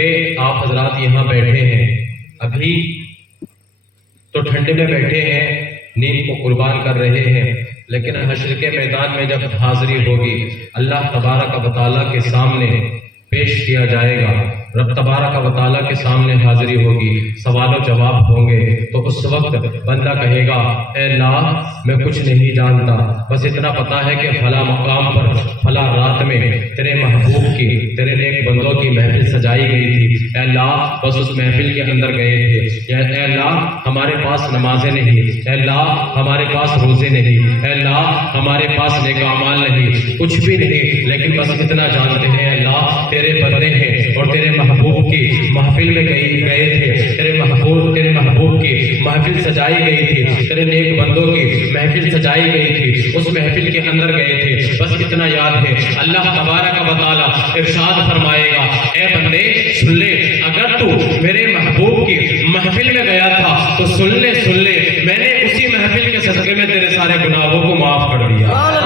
چونکہ آپ حضرات یہاں بیٹھے ہیں، ابھی تو ٹھنڈے میں بیٹھے ہیں، نیند کو قربان کر رہے ہیں، لیکن حشر کے میدان میں جب حاضری ہوگی، اللہ تبارک و تعالیٰ کے سامنے پیش کیا جائے گا، رب تبارک و تعالیٰ کے سامنے حاضری ہوگی، سوال و جواب ہوں گے، تو اس وقت بندہ کہے گا اے اللہ میں کچھ نہیں جانتا، بس اتنا پتا ہے کہ فلاں مقام پر فلاں رات میں تیرے محبوب کی، تیرے نیک بندوں کی محفل سجائی گئی تھی، اے اللہ بس اس محفل کے اندر گئے تھے، اے اللہ ہمارے پاس نمازیں نہیں، اے اللہ ہمارے پاس روزے نہیں، اے اللہ ہمارے پاس نیک اعمال نہیں، کچھ بھی نہیں، لیکن بس اتنا جانتے ہیں اے اللہ تیرے بندے ہیں اور تیرے محبوب کی محفل میں گئے تھے، تیرے محبوب کی محفل سجائی گئی تھی، تیرے نیک بندوں کی محفل سجائی گئی تھی، اس محفل کے اندر گئے تھے، بس اتنا یاد ہے۔ اللہ تبارک و تعالیٰ ارشاد فرمائے گا اے بندے سن لے، اگر تو میرے محبوب کی محفل میں گیا تھا تو سن لے میں نے اسی محفل کے صدقے میں تیرے سارے گناہوں کو معاف کر دیا۔ سبحان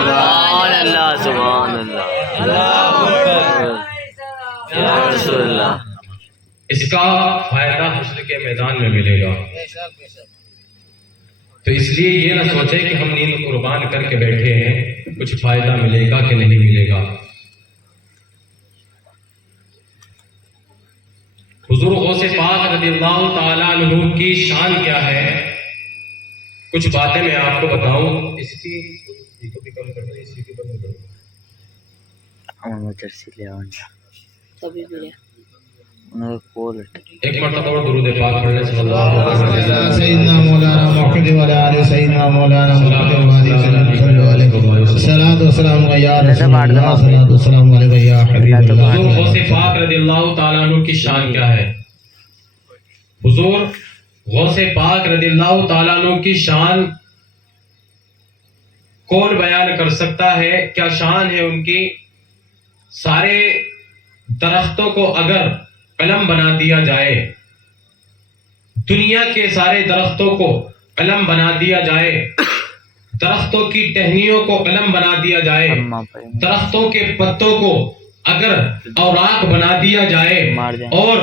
اللہ، سبحان اللہ۔ اس کا فائدہ حشر کے میدان میں ملے گا، تو اس لیے یہ نہ سوچے کہ ہم نیند قربان کر کے بیٹھے ہیں کچھ فائدہ ملے گا کہ نہیں ملے گا۔ حضور غوث پاک رضی اللہ تعالیٰ عنہ کی شان کیا ہے، کچھ باتیں میں آپ کو بتاؤں۔ اس کی بھی کم کر دیں، اسی کی بند کر دیں۔ ایک مرتبہ اور درود پاک پڑھنے صلی اللہ علیہ وسلم۔ سیدنا مولانا محمد و علی سیدنا مولانا محمد و علی صلاۃ و سلام یا رسول اللہ، صلاۃ و سلام علیک یا حبیب اللہ۔ حضور غوث پاک رضی اللہ تعالیٰ عنہ کی شان کیا ہے؟ حضور غوث پاک رضی اللہ تعالیٰ عنہ کی شان کون بیان کر سکتا ہے؟ کیا شان ہے ان کی؟ سارے درختوں کو اگر قلم بنا دیا جائے، دنیا کے سارے درختوں کو قلم بنا دیا جائے، درختوں کی ٹہنیوں کو قلم بنا دیا جائے، درختوں کے پتوں کو اگر اوراق بنا دیا جائے، اور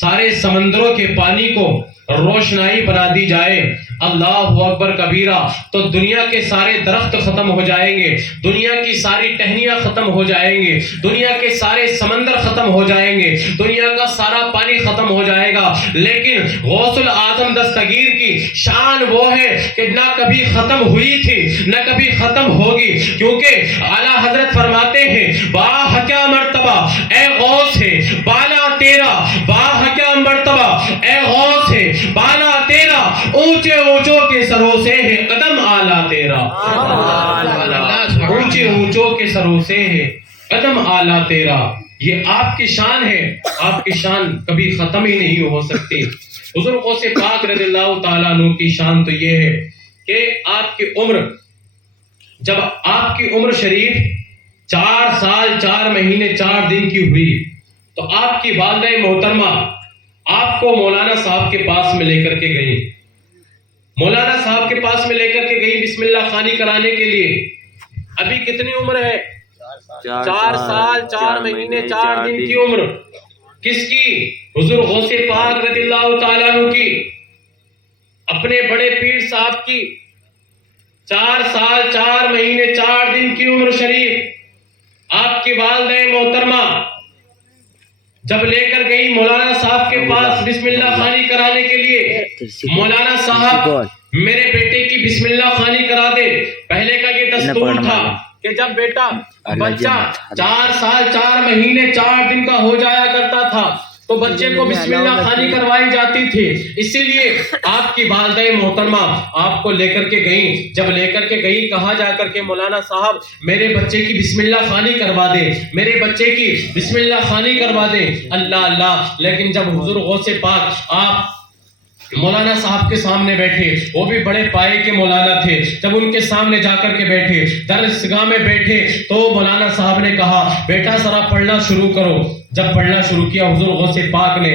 سارے سمندروں کے پانی کو روشنائی بنا دی جائے، اللہ اکبر کبیرہ، تو دنیا کے سارے درخت ختم ہو جائیں گے، دنیا کی ساری ٹہنیاں ختم ہو جائیں گے، دنیا کے سارے سمندر ختم ہو جائیں گے، دنیا کا سارا پانی ختم ہو جائے گا، لیکن غوث الاعظم دستگیر کی شان وہ ہے کہ نہ کبھی ختم ہوئی تھی نہ کبھی ختم ہوگی، کیونکہ اعلیٰ حضرت فرماتے ہیں باہ کیا مرتبہ اے غوث ہے بالا تیرا، باہ کیا مرتبہ اے غوث ہے بالا تیرا، اونچے اونچوں کے سروں سے ہے قدم آلہ تیرا، اونچے اونچوں کے سروں سے ہے قدم آلہ تیرا۔ یہ آپ کی شان ہے، آپ کی شان کبھی ختم ہی نہیں ہو سکتی۔ حضور غوث پاک رضی اللہ تعالیٰ عنہ کی شان تو یہ ہے کہ آپ کی عمر، جب آپ کی عمر شریف 4 سال 4 مہینے 4 دن کی ہوئی تو آپ کی والدہ محترمہ آپ کو مولانا صاحب کے پاس میں لے کر کے گئی، مولانا صاحب کے پاس میں لے کر کے گئی بسم اللہ خوانی کرانے کے لیے۔ ابھی کتنی عمر ہے؟ 4 سال 4 مہینے 4 دن کی عمر۔ کس کی؟ حضور غوث پاک رضی اللہ تعالیٰ عنہ کی، اپنے بڑے پیر صاحب کی 4 سال 4 مہینے 4 دن کی عمر شریف آپ کی والدہ محترمہ جب لے کر گئی مولانا صاحب کے پاس بسم اللہ خوانی کرانے کے لیے، مولانا صاحب میرے بیٹے کی بسم اللہ خوانی کرا دے۔ پہلے کا یہ دستور تھا کہ جب بیٹا بچہ 4 سال 4 مہینے 4 دن کا ہو جایا کرتا تھا تو بچے کو بسم اللہ خوانی کروائی جاتی تھی، اسی لیے آپ کی والدہ محترمہ آپ کو لے کر کے گئیں۔ جب لے کر کے گئیں کہا جا کر کے مولانا صاحب میرے بچے کی بسم اللہ خوانی کروا دے، میرے بچے کی بسم اللہ خوانی کروا دے۔ اللہ اللہ، لیکن جب حضور غوث پاک آپ مولانا صاحب کے سامنے بیٹھے، وہ بھی بڑے پائے کے مولانا تھے، جب ان کے سامنے جا کر کے بیٹھے، درسگاہ میں بیٹھے، تو مولانا صاحب نے کہا بیٹا ذرا پڑھنا شروع کرو۔ جب پڑھنا شروع کیا حضور غوث پاک نے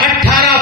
18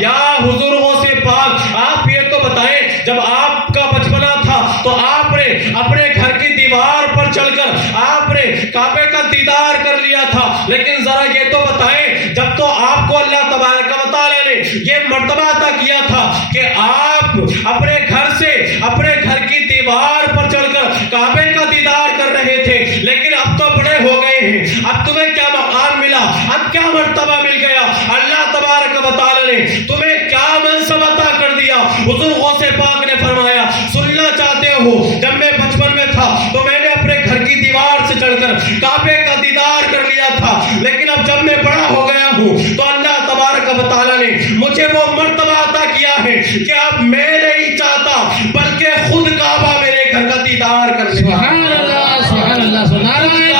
یا حضور غوث پاک آپ یہ تو بتائیں جب آپ کا بچپنا تھا تو آپ نے اپنے گھر کی دیوار پر چڑھ کر آپ نے کعبے کا دیدار کر لیا تھا، لیکن ذرا یہ تو بتائیں جب تو آپ کو اللہ تبارک و تعالی نے یہ مرتبہ عطا کیا تھا کہ آپ اپنے گھر سے اپنے گھر کی دیوار پر چڑھ کر کعبے کا دیدار کر رہے تھے، لیکن اب تو بڑے ہو گئے ہیں، اب تمہیں کیا مقام ملا، اب کیا مرتبہ مل گیا، اللہ تبارک و تعالی نے تمہیں کیا منصب عطا کر دیا؟ حضور غوث پاک نے فرمایا سننا چاہتے ہو جب میں بچپن میں تھا تو میں نے اپنے گھر کی دیوار سے چڑھ کر کعبے کا دیدار کر لیا تھا، لیکن اب جب میں بڑا ہو گیا ہوں تو اللہ تبارک و تعالی نے مجھے وہ مرتبہ عطا کیا ہے کہ اب میں نہیں چاہتا بلکہ خود کعبہ میرے گھر کا دیدار کر لے۔ سبحان اللہ سبحان اللہ سبحان اللہ۔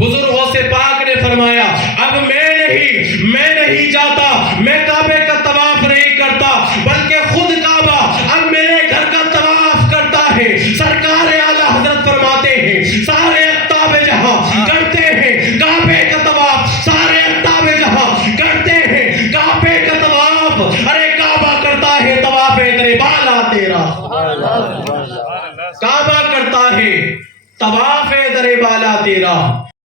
حضور غوث پاک نے فرمایا اب میں نہیں جاتا، میں کعبے کا طواف نہیں کرتا بلکہ خود کعبہ اب میرے گھر کا طواف کرتا ہے۔ سرکار اعلیٰ حضرت فرماتے ہیں سارے اقطاب جہاں کرتے ہیں کعبے کا طواف، سارے اقطاب جہاں کرتے ہیں کعبے کا طواف، ارے کعبہ کرتا ہے طواف در بالا تیرا، کعبہ کرتا ہے طواف در بالا تیرا۔